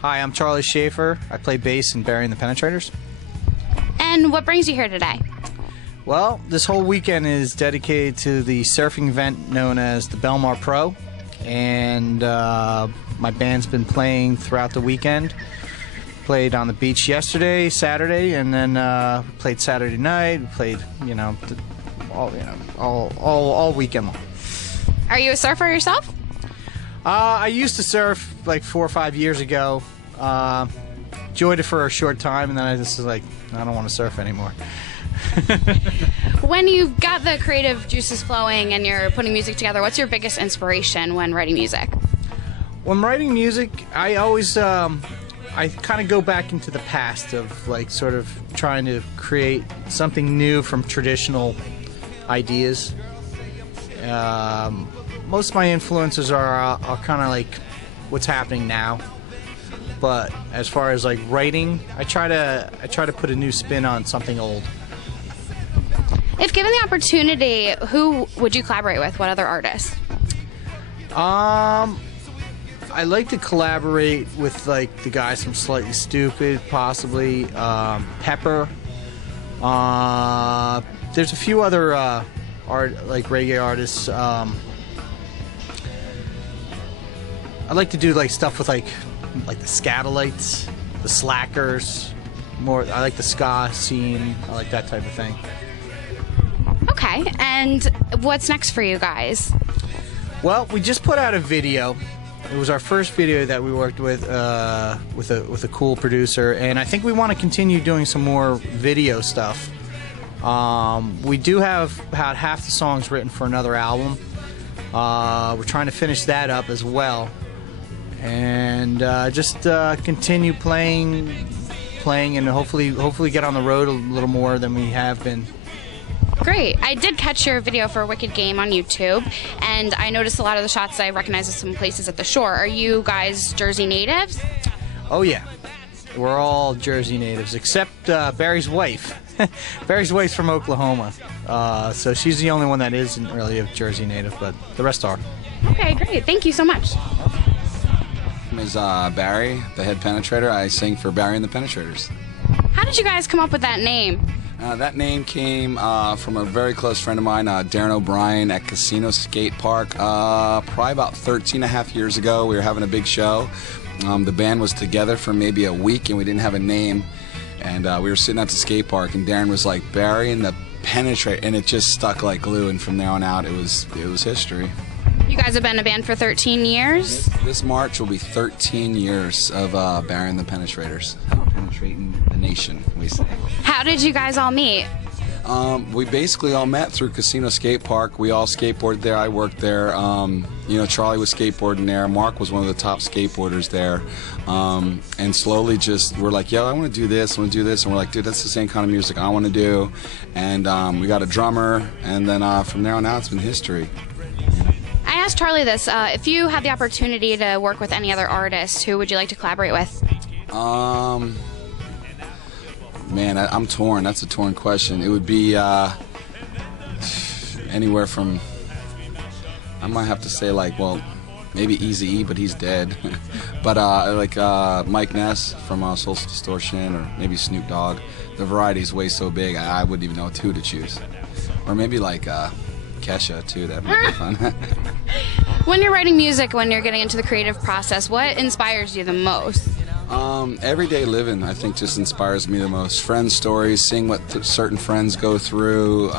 Hi, I'm Charlie Schaefer. I play bass in Barry and the Penetrators. And what brings you here today? Well, this whole weekend is dedicated to the surfing event known as the Belmar Pro. And my band's been playing throughout the weekend. Played on the beach yesterday, Saturday, and then played Saturday night. We played, all weekend long. Are you a surfer yourself? I used to surf like 4 or 5 years ago. Enjoyed it for a short time, and then I just was like, I don't want to surf anymore. When you've got the creative juices flowing and you're putting music together, what's your biggest inspiration when writing music? When writing music, I always, I kind of go back into the past of like sort of trying to create something new from traditional ideas. Most of my influences are kind of like what's happening now, but as far as like writing, I try to put a new spin on something old. If given the opportunity, who would you collaborate with? What other artists? I like to collaborate with like the guys from Slightly Stoopid, possibly Pepper. There's a few other reggae artists. I like to do like stuff with like the Scatolites, the Slackers. I like the ska scene. I like that type of thing. Okay, and what's next for you guys? Well, we just put out a video. It was our first video that we worked with a cool producer, and I think we want to continue doing some more video stuff. We do have about half the songs written for another album. We're trying to finish that up as well, and just continue playing, and hopefully get on the road a little more than we have been. Great. I did catch your video for Wicked Game on YouTube, and I noticed a lot of the shots I recognize as some places at the shore. Are you guys Jersey natives? Oh yeah, we're all Jersey natives except Barry's wife. Barry's wife's from Oklahoma, so she's the only one that isn't really a Jersey native, but the rest are. Okay, great. Thank you so much. My name is Barry, the head penetrator. I sing for Barry and the Penetrators. How did you guys come up with that name? That name came from a very close friend of mine, Darren O'Brien, at Casino Skate Park. Probably about 13 and a half years ago, we were having a big show. The band was together for maybe a week, and we didn't have a name. And we were sitting at the skate park, and Darren was like, Barry and the Penetrator, and it just stuck like glue. And from there on out, it was history. You guys have been a band for 13 years? This March will be 13 years of Barry and the Penetrators. Penetrating the nation, we say. How did you guys all meet? We basically all met through Casino Skate Park. We all skateboarded there. I worked there. Charlie was skateboarding there. Mark was one of the top skateboarders there. And slowly we're like, yo, I want to do this, And we're like, dude, that's the same kind of music I want to do. And we got a drummer. And then from there on out, it's been history. I asked Charlie this. If you had the opportunity to work with any other artist, who would you like to collaborate with? Man, I'm torn. That's a torn question. It would be anywhere from, I might have to say maybe Eazy-E, but he's dead. But Mike Ness from Soul Distortion, or maybe Snoop Dogg. The variety is way so big, I wouldn't even know who to choose. Or maybe Kesha too. That might be fun. When you're writing music, when you're getting into the creative process, what inspires you the most? Everyday living, I think, just inspires me the most. Friends' stories, seeing what certain friends go through,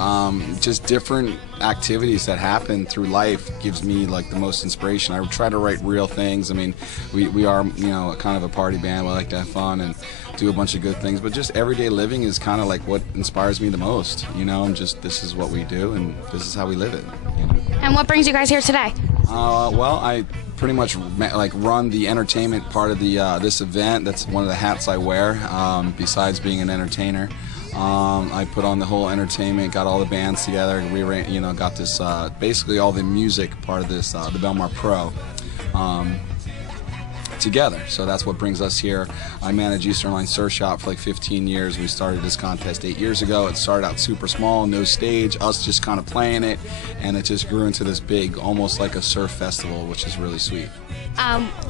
just different activities that happen through life gives me the most inspiration. I try to write real things. I mean, we are kind of a party band. We like to have fun and do a bunch of good things, but just everyday living is kind of what inspires me the most. This is what we do, and this is how we live it. And what brings you guys here today? Well, I pretty much run the entertainment part of the this event. That's one of the hats I wear. Besides being an entertainer, I put on the whole entertainment, got all the bands together, got this basically all the music part of this, the Belmar Pro. together. So that's what brings us here. I manage Eastern Line Surf Shop for like 15 years. We started this contest 8 years ago. It started out super small, no stage, us just kind of playing it, and it just grew into this big, almost like a surf festival, which is really sweet.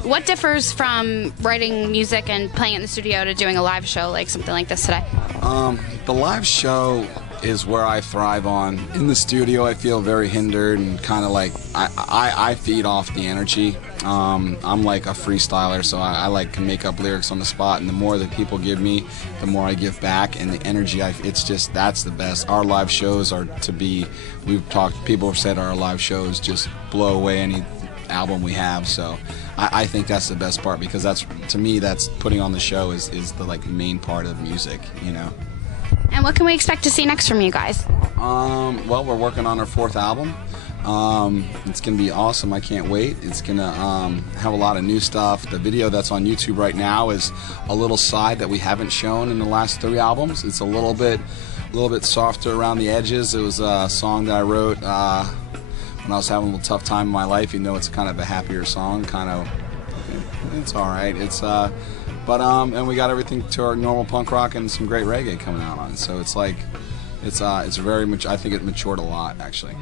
What differs from writing music and playing it in the studio to doing a live show like something like this today? The live show is where I thrive on. In the studio, I feel very hindered and kind of like I feed off the energy. I'm like a freestyler, so I like to make up lyrics on the spot, and the more that people give me, the more I give back, and the energy, it's just, that's the best. Our live shows are to be, people have said our live shows just blow away any album we have, so I think that's the best part, because that's, to me, that's putting on the show is the like main part of music, you know. And what can we expect to see next from you guys? Well, we're working on our 4th album. It's gonna be awesome. I can't wait. It's gonna have a lot of new stuff. The video that's on YouTube right now is a little side that we haven't shown in the last 3 albums. It's a little bit softer around the edges. It was a song that I wrote when I was having a little tough time in my life. You know, it's kind of a happier song. It's all right. And we got everything to our normal punk rock and some great reggae coming out on it. So it's like, it's very much, I think it matured a lot, actually.